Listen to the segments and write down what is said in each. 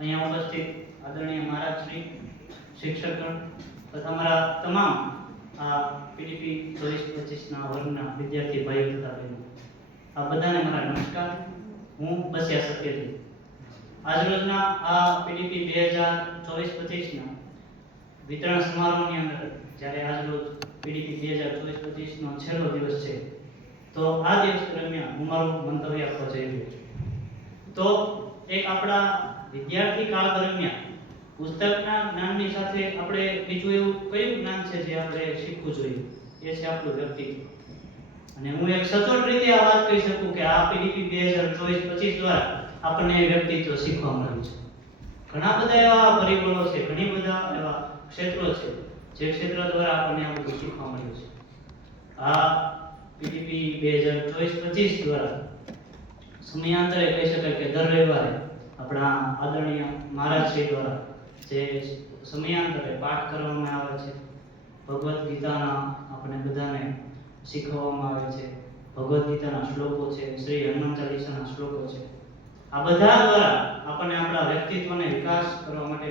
અહીંયા ઉપસ્થિત આદરણીય મહારાજ શ્રી, શિક્ષકગણ તથા અમારા તમામ આ પીડીપી 24-25 ના વર્ગના વિદ્યાર્થી ભાઈઓ તથા બહેનો, આ બધાને મારા નમસ્કાર. હું બસિયા સત્યજી. આજરોજના આ પીડીપી 2024-25 ના વિતરણ સમારોહની અંદર જ્યારે આજરોજ પીડીપી 2024-25 નો છેલ્લો દિવસ છે, તો આ દિવસ દરમિયાન હું મારું મંતવ્ય આપવા જઈ રહ્યો છું. તો એક આપણા વિદ્યાર્થી કાળ દરમિયાન પુસ્તકના જ્ઞાનની સાથે આપણે બીજું એવું કયું જ્ઞાન છે જે આપણે શીખવું જોઈએ, એ છે આપણું વ્યક્તિત્વ. અને હું એક સચોટ રીતે આ વાત કહી શકું કે આ પીડીપી 2024-25 દ્વારા આપણને વ્યક્તિત્વ શીખવા મળ્યું છે. ઘણા બધા એવા પરિબળો છે, ઘણી બધા એવા ક્ષેત્રો છે જે ક્ષેત્ર દ્વારા આપણને આ બધું શીખવા મળ્યું છે. આ પીડીપી 2024-25 દ્વારા સમયાંતરે કહી શકાય કે દર રવિવારે આપણા આદરણીય મહારાજશ્રી દ્વારા જે સમયાંતરે પાઠ કરવામાં આવે છે, ભગવદ્ ગીતાના આપણે બધાને શીખવવામાં આવે છે. ભગવદ્ ગીતાના શ્લોકો છે, શ્રી હનુમાન ચાલીસાના શ્લોકો છે. આ બધા દ્વારા આપણને આપણા વ્યક્તિત્વને વિકાસ કરવા માટે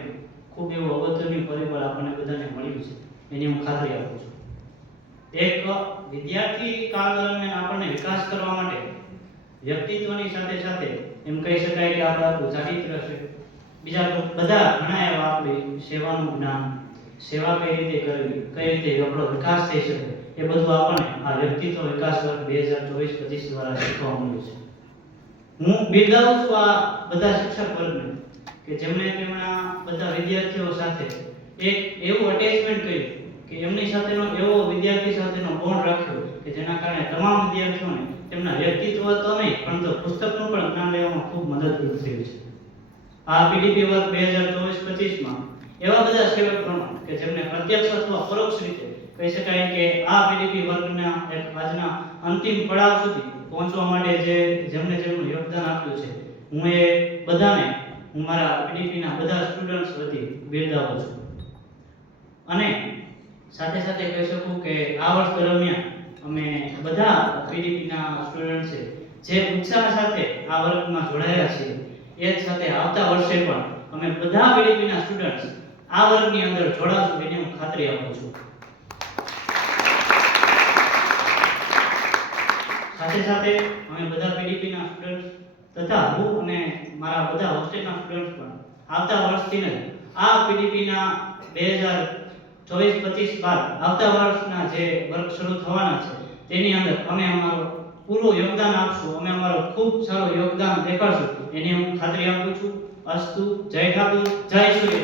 ખૂબ એવું અગત્યનું પરિબળ આપણને બધાને મળ્યું છે, એની હું ખાતરી આપું છું. એક વિદ્યાર્થી કાળ દરમિયાન આપણને વિકાસ કરવા માટે વ્યક્તિત્વની સાથે સાથે એમ કહી શકાય કે આપણું ચારિત્ર્ય છે, બીજા બધા ઘણા એવા આપણી સેવાનું જ્ઞાન, સેવા કઈ રીતે કરવી, કઈ રીતે આપણો વિકાસ થઈ શકે, એ બધું આપણને આ વ્યક્તિત્વ વિકાસ વર્ગ 2024-25 દ્વારા શીખવા મળ્યું છે. હું બિરદાવું છું આ બધા શિક્ષક વર્ગને કે જેમણે તેમના બધા વિદ્યાર્થીઓ સાથે એક એવું અટેચમેન્ટ કર્યું કે એમની સાથેનો એવો વિદ્યાર્થી સાથેનો બોન્ડ રાખ્યો કે જેના કારણે તમામ વિદ્યાર્થીઓને તેમના વ્યક્તિત્વ તો નહીં પરંતુ પુસ્તકનું પણ જ્ઞાન લેવામાં ખૂબ મદદરૂપ થયું છે. આ પીડીપી વર્ગ 2024-25 માં એવા બધા સેવકગણો કે જેમને પ્રત્યક્ષ અથવા પરોક્ષ રીતે કહી શકાય કે આ પીડીપી વર્ગના એક આજના અંતિમ પડાવ સુધી પહોંચવા માટે જેમને જેમનું યોગદાન આપ્યું છે, હું એ બધાને હું મારા પીડીપીના બધા સ્ટુડન્ટ્સ વતી બિરદાવું છું. અને સાથે સાથે કહી શકું કે આ વર્ષ દરમિયાન અમે બધા પીડીપીના સ્ટુડન્ટ છે જે ઉત્સાહ સાથે આ વર્ગમાં જોડાયા છીએ, એ જ સાથે આવતા વર્ષે પણ અમે બધા પીડીપીના સ્ટુડન્ટ્સ આ વર્ગની અંદર જોડાશું એની હું ખાતરી આપું છું. સાથે સાથે અમે બધા પીડીપીના સ્ટુડન્ટ્સ તથા હું અને મારા બધા હોસ્ટેલના સ્ટુડન્ટ્સ પણ આવતા વર્ષથી જ આ પીડીપીના 2024-25 બાદ આવતા વર્ષના જે વર્ગ શરૂ થવાના છે તેની અંદર અમે અમારું પૂરું યોગદાન આપશું, અમે અમારું ખૂબ સારું યોગદાન દેખાડશું એની હું ખાતરી આપું છું. અસ્તુ. જય ઠાકુર, જય સૂર્ય.